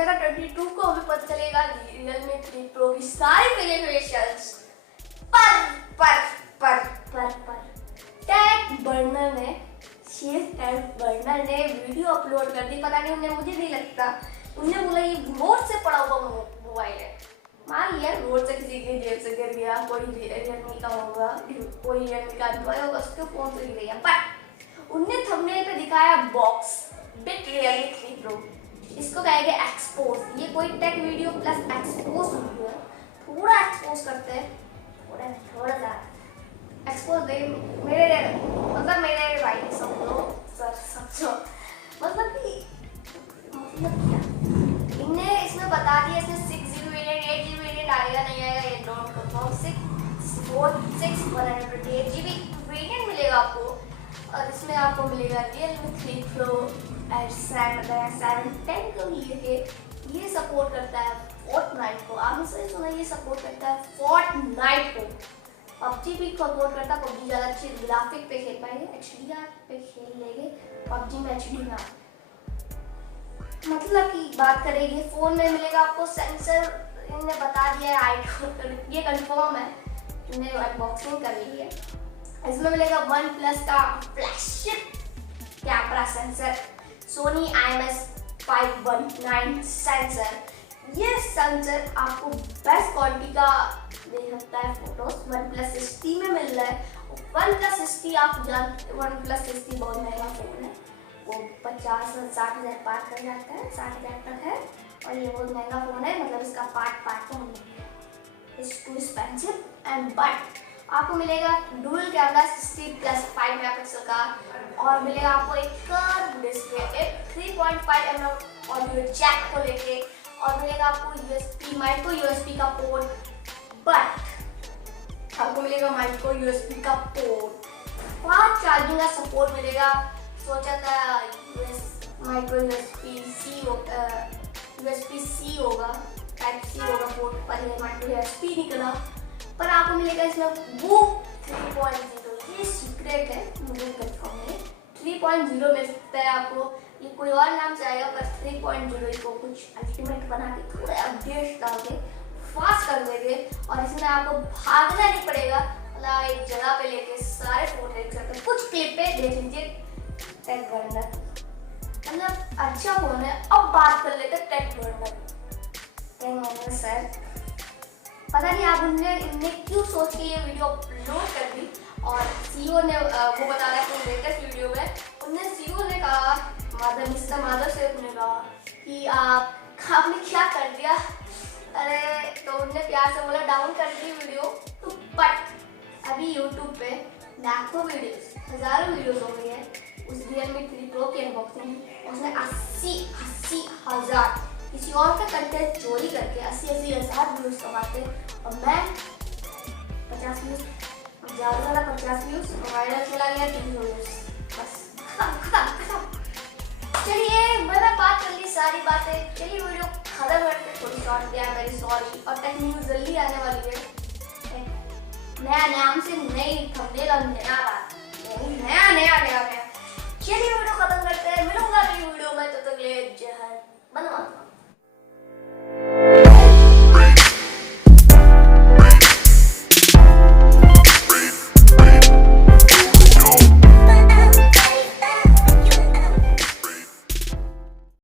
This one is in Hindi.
जाएगा 22 को, हमें पता चलेगा realme 3 Pro की सारी वेरिएशंस। पर टैग बर्नर ने वीडियो अपलोड कर दी। पता नहीं उन्हें, मुझे नहीं लगता, उन्हें बोला ये रोड से पड़ा हुआ मोबाइल है। मान लिया रोड से किसी के जेब से गिर गया, कोई रियलमी का होगा, कोई रियलमी का एम्प्लॉय होगा, उसके फोन से गिर गया। बट उनने थंबनेल पे दिखाया बॉक्स बिग रियलमी 3 Pro। इसको कहेंगे एक्सपोज। ये कोई take video plus expose video है। थोड़ा एक्सपोज करते हैं, थोड़ा सा एक्सपोज दे मेरे भाई समझो सर, समझो मतलब क्या इन्हें इसमें बता दिया। इसमें 6GB वेरिएंट, 8GB वेरिएंट आएगा नहीं आएगा ये डोंट कंफर्म। 128GB वेरिएंट मिलेगा आपको, और इसमें आपको मिलेगा realme 3 Pro और 710 को लेके। ये सपोर्ट करता है फोर्टनाइट को। आपने सही सुना, ये सपोर्ट करता है फोर्टनाइट को। पबजी भी सपोर्ट करता है। पबजी ज़्यादा अच्छी ग्राफिक पे खेल पाएंगे, HDR पे खेल लेंगे। पबजी में HD ना, मतलब की बात करेंगे। फोन में मिलेगा आपको सेंसर, इन्होंने बता दिया है आईफोन, ये कंफर्म है, इन्होंने अनबॉक्सिंग कर ली है। इसमें मिलेगा OnePlus का flagship camera sensor, Sony IMX519 sensor. ये सेंसर आपको बेस्ट क्वालिटी का दे सकता है फोटोज। OnePlus 60 में मिल रहा है। OnePlus 60 आप जानते, OnePlus 60 बहुत महंगा फोन है, वो 50-60 हज़ार पार कर जाता है, 60 हज़ार तक है। और ये बहुत महंगा फोन है, मतलब इसका part phone it's too expensive and but आपको मिलेगा डुअल कैमरा 60+5 मेगापिक्सल का, और मिलेगा आपको एक कर्व डिस्प्ले, एक 3.5mm ऑडियो जैक को लेके, और मिलेगा आपको USB माइक्रो USB का पोर्ट। बट आपको मिलेगा माइक्रो USB का पोर्ट, फास्ट चार्जिंग का सपोर्ट मिलेगा। सोचा था माइक्रो USB-C होगा, Type-C होगा पोर्ट, पर ये माइक्रो USB निकला। पर आपको मिलेगा इसमें वो 3.0, ये सीक्रेट है, मुझे कंफर्म है। 3.0 मिल सकता है आपको, ये कोई और नाम से आएगा, पर 3.0 इसको कुछ अल्टीमेट बना के थोड़े अपडेट्स डाल के फास्ट कर देंगे। और इसमें आपको भागना नहीं पड़ेगा, मतलब एक जगह पे लेके सारे फोटो देख सकते हैं। कुछ क्लिप पे देख लीजिए टेक बर्नर, मतलब अच्छा फोन है। अब बात कर लेते टेक बर्नर सर। पता नहीं आप इनने क्यों सोच के ये वीडियो अपलोड कर दी। और CEO ने वो बता रहा है कि लेटेस्ट वीडियो में CEO ने कहा, मिस्टर माधव से ने कहा कि आपने क्या कर दिया। अरे तो उनने प्यार से बोला डाउन कर दी वीडियो। तो बट अभी YouTube पे लाखों वीडियोस, हज़ारों वीडियोस हो गई है उस realme 3 Pro की अनबॉक्सिंग। उसने 80 हज़ार किसी और का कंटेंट चोरी करके 80 हज़ार व्यूज कमाते, और मैं 50 व्यूज, ज़्यादा 50 व्यूज, वायरल चला गया 300 व्यूज, बस खत्म। चलिए मैंने बात कर ली सारी बातें। चलिए वीडियो खत्म करते, थोड़ी शॉर्ट दिया, मेरी सॉरी। और टेक न्यूज़ जल्दी आने वाली है, नया नाम से नई थंबनेल और नया। चलिए वीडियो खत्म करते हैं, मिलूंगा अगली वीडियो में, तब तक ले जय हिंद, वंदे मातरम।